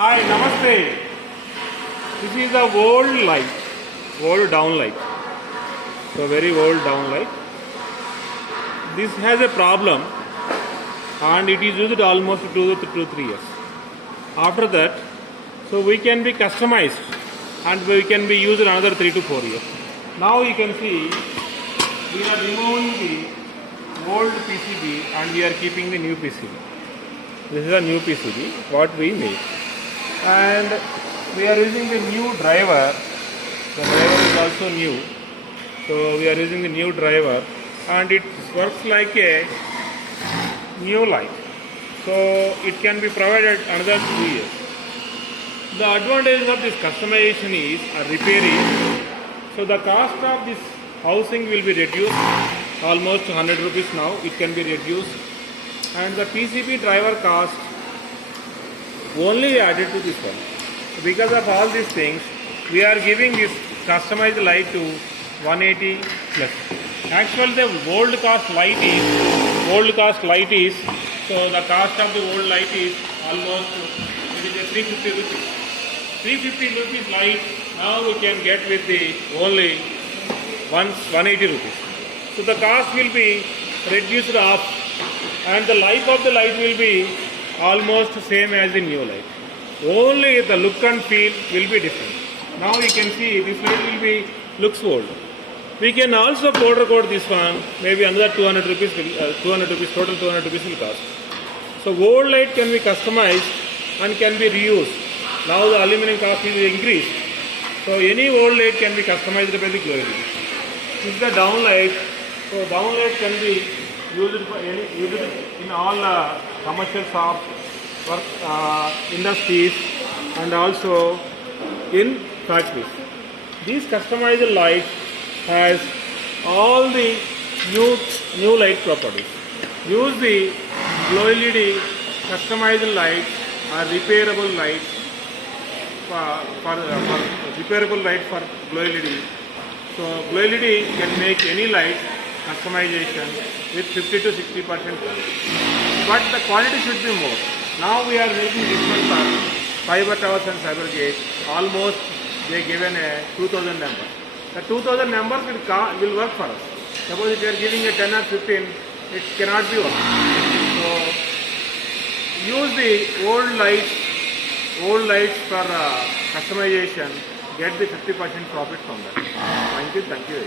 Hi, Namaste. This is a old light, old down light. So very old down light. This has a problem and it is used almost 2 to 3 years. After that, so we can be customized and we can be used another 3 to 4 years. Now you can see we are removing the old PCB and we are keeping the new PCB. This is a new PCB what we made. And we are using the new driver. The driver is also new. So we are using the new driver and it works like a new light. So it can be provided another 2 years. The advantage of this customization is repair is, so the cost of this housing will be reduced almost 100 rupees now. It can be reduced and the PCB driver cost only added to this one. Because of all these things, we are giving this customized light to 180 plus. Actually, the old cost light is, so the cost of the old light is almost, it is a 350 rupees. 350 rupees light now we can get with the only 180 rupees. So the cost will be reduced off and the life of the light will be almost same as the new light. Only the look and feel will be different. Now you can see this light will be looks old. We can also powder coat this one, maybe another 200 rupees, total 200 rupees will cost. So old light can be customized and can be reused. Now the aluminum cost is increased. So any old light can be customized by the Gloled. This is the down light. So down light can be used in all commercial shops, work, industries and also in factories. This customized light has all the new light properties. Use the Gloled customized light or repairable light for repairable light for Gloled. So Gloled can make any light customization with 50 to 60%, but the quality should be more. Now we are making this one for fiber towers and cyber gate. Almost they given a 2000 numbers. The 2000 numbers will work for us. Suppose if you are giving a 10 or 15, it cannot be work. So use the old lights for customization. Get the 50% profit from that. Thank you.